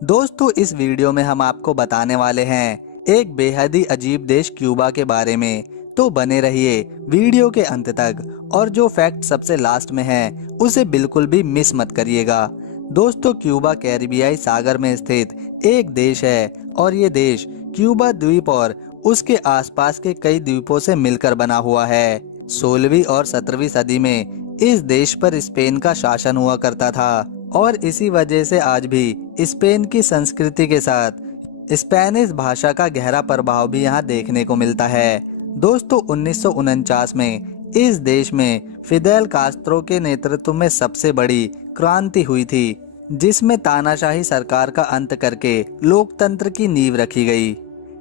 दोस्तों इस वीडियो में हम आपको बताने वाले हैं एक बेहद ही अजीब देश क्यूबा के बारे में। तो बने रहिए वीडियो के अंत तक और जो फैक्ट सबसे लास्ट में है उसे बिल्कुल भी मिस मत करिएगा। दोस्तों क्यूबा कैरिबियाई सागर में स्थित एक देश है और ये देश क्यूबा द्वीप और उसके आसपास के कई द्वीपों से मिलकर बना हुआ है। 16वीं और 17वीं सदी में इस देश पर स्पेन का शासन हुआ करता था और इसी वजह से आज भी स्पेन की संस्कृति के साथ स्पेनिश भाषा का गहरा प्रभाव भी यहाँ देखने को मिलता है। दोस्तों 1949 में इस देश में फिदेल कास्त्रो के नेतृत्व में सबसे बड़ी क्रांति हुई थी, जिसमें तानाशाही सरकार का अंत करके लोकतंत्र की नींव रखी गई।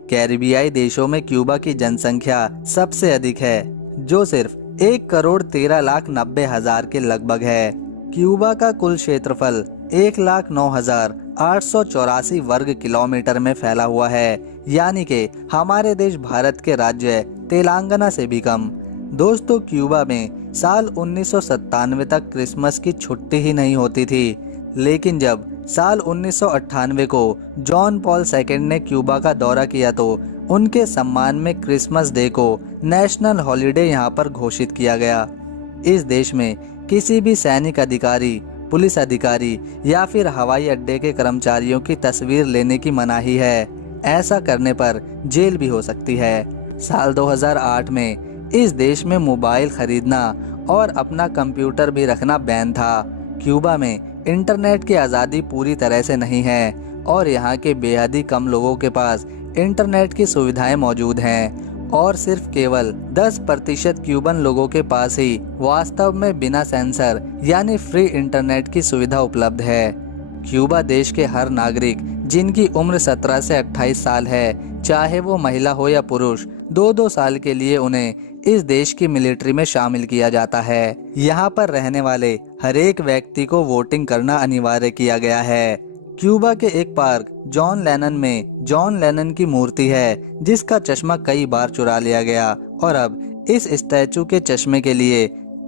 कैरिबियाई देशों में क्यूबा की जनसंख्या सबसे अधिक है, जो सिर्फ 1,13,90,000 के लगभग है। क्यूबा का कुल क्षेत्रफल 1,09,884 वर्ग किलोमीटर में फैला हुआ है, यानी कि हमारे देश भारत के राज्य तेलंगाना से भी कम। दोस्तों क्यूबा में साल 1997 तक क्रिसमस की छुट्टी ही नहीं होती थी, लेकिन जब साल 1998 को जॉन पॉल II ने क्यूबा का दौरा किया तो उनके सम्मान में क्रिसमस डे को नेशनल हॉलिडे यहाँ पर घोषित किया गया। इस देश में किसी भी सैनिक अधिकारी, पुलिस अधिकारी या फिर हवाई अड्डे के कर्मचारियों की तस्वीर लेने की मनाही है। ऐसा करने पर जेल भी हो सकती है। साल 2008 में इस देश में मोबाइल खरीदना और अपना कंप्यूटर भी रखना बैन था। क्यूबा में इंटरनेट की आज़ादी पूरी तरह से नहीं है और यहाँ के बेहद ही कम लोगों के पास इंटरनेट की सुविधाएं मौजूद हैं और सिर्फ केवल 10% क्यूबन लोगों के पास ही वास्तव में बिना सेंसर यानी फ्री इंटरनेट की सुविधा उपलब्ध है। क्यूबा देश के हर नागरिक जिनकी उम्र 17 से 28 साल है, चाहे वो महिला हो या पुरुष, 2-2 साल के लिए उन्हें इस देश की मिलिट्री में शामिल किया जाता है। यहाँ पर रहने वाले हर एक व्यक्ति को वोटिंग करना अनिवार्य किया गया है। क्यूबा के एक पार्क जॉन लेनन में जॉन लेनन की मूर्ति है, जिसका चश्मा कई बार चुरा लिया गया और अब इस स्टैचू के चश्मे के लिए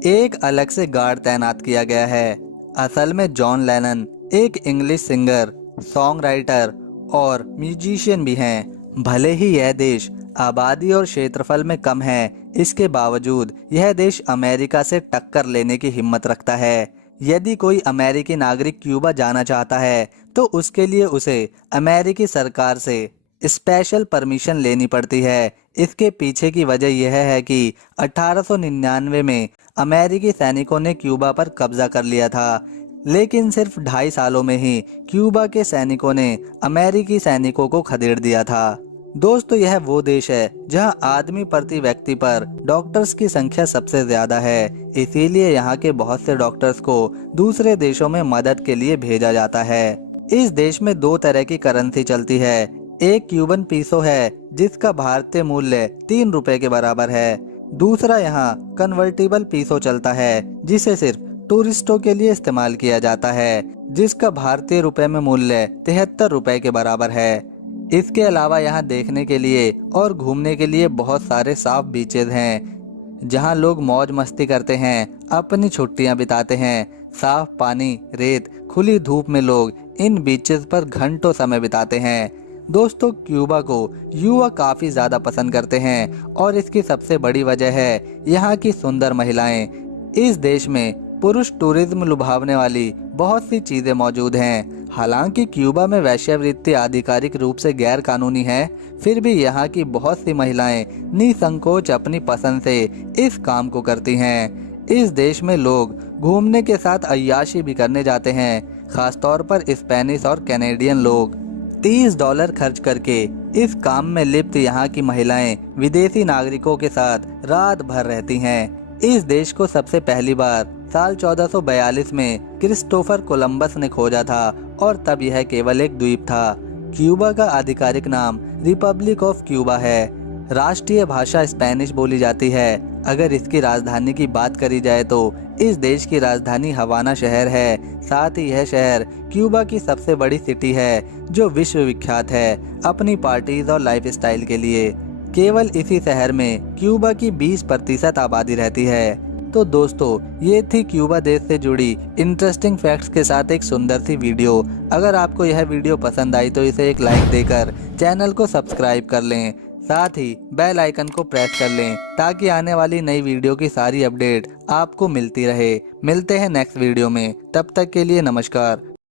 एक अलग से गार्ड तैनात किया गया है। असल में जॉन लेनन एक इंग्लिश सिंगर, सॉन्ग राइटर और म्यूजिशियन भी हैं। भले ही यह देश आबादी और क्षेत्रफल में कम है, इसके बावजूद यह देश अमेरिका से टक्कर लेने की हिम्मत रखता है। यदि कोई अमेरिकी नागरिक क्यूबा जाना चाहता है तो उसके लिए उसे अमेरिकी सरकार से स्पेशल परमिशन लेनी पड़ती है। इसके पीछे की वजह यह है कि 1899 में अमेरिकी सैनिकों ने क्यूबा पर कब्जा कर लिया था, लेकिन सिर्फ 2.5 सालों में ही क्यूबा के सैनिकों ने अमेरिकी सैनिकों को खदेड़ दिया था। दोस्तों यह वो देश है जहां आदमी प्रति व्यक्ति पर डॉक्टर्स की संख्या सबसे ज्यादा है, इसीलिए यहाँ के बहुत से डॉक्टर्स को दूसरे देशों में मदद के लिए भेजा जाता है। इस देश में 2 तरह की करेंसी चलती है। एक क्यूबन पीसो है, जिसका भारतीय मूल्य 3 रुपए के बराबर है। दूसरा यहाँ कन्वर्टिबल पीसो चलता है, जिसे सिर्फ टूरिस्टों के लिए इस्तेमाल किया जाता है, जिसका भारतीय रुपए में मूल्य 73 रुपए के बराबर है। इसके अलावा यहाँ देखने के लिए और घूमने के लिए बहुत सारे साफ बीचेस हैं, जहाँ लोग मौज मस्ती करते हैं, अपनी छुट्टियाँ बिताते हैं। साफ पानी, रेत, खुली धूप में लोग इन बीचेस पर घंटों समय बिताते हैं। दोस्तों क्यूबा को युवा काफ़ी ज़्यादा पसंद करते हैं और इसकी सबसे बड़ी वजह है यहाँ की सुंदर महिलाएं। इस देश में पुरुष टूरिज्म लुभावने वाली बहुत सी चीजें मौजूद हैं। हालांकि क्यूबा में वेश्यावृत्ति आधिकारिक रूप से गैर कानूनी है, फिर भी यहाँ की बहुत सी महिलाएं निसंकोच अपनी पसंद से इस काम को करती हैं। इस देश में लोग घूमने के साथ अय्याशी भी करने जाते हैं, खासतौर पर स्पेनिश और कैनेडियन लोग। $30 खर्च करके इस काम में लिप्त यहाँ की महिलाएं विदेशी नागरिकों के साथ रात भर रहती हैं। इस देश को सबसे पहली बार साल 1442 में क्रिस्टोफर कोलंबस ने खोजा था और तब यह केवल एक द्वीप था। क्यूबा का आधिकारिक नाम रिपब्लिक ऑफ क्यूबा है। राष्ट्रीय भाषा स्पेनिश बोली जाती है। अगर इसकी राजधानी की बात करी जाए तो इस देश की राजधानी हवाना शहर है। साथ ही यह शहर क्यूबा की सबसे बड़ी सिटी है, जो विश्व विख्यात है अपनी पार्टीज और लाइफस्टाइल के लिए। केवल इसी शहर में क्यूबा की 20% आबादी रहती है। तो दोस्तों ये थी क्यूबा देश से जुड़ी इंटरेस्टिंग फैक्ट्स के साथ एक सुंदर सी वीडियो। अगर आपको यह वीडियो पसंद आई तो इसे एक लाइक देकर चैनल को सब्सक्राइब कर लें, साथ ही बेल आइकन को प्रेस कर लें ताकि आने वाली नई वीडियो की सारी अपडेट आपको मिलती रहे। मिलते हैं नेक्स्ट वीडियो में, तब तक के लिए नमस्कार।